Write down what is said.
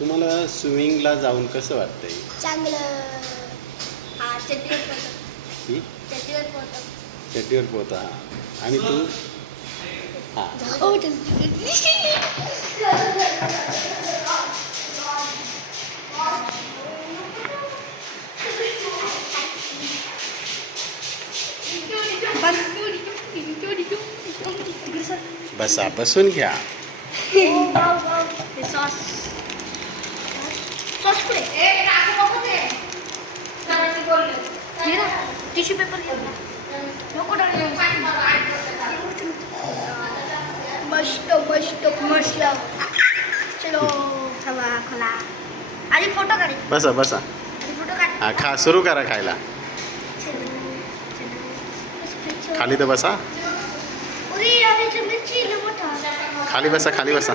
तुम्हाला स्विमिंगला जाऊन कसं वाटतंय? चांगलं. हा चट्टीवर पोहतो ही. आणि तू? हां. बसा बसून घ्या. सॉस. टिश्यू पेपर घे ना नको मस्त मस्त मस्त. चलो चला खला. आधी फोटो काढ. बसा बसा. फोटो काढ. हा खा सुरू करा खायला. खाली तर बसा. खाली बसा खाली बसा.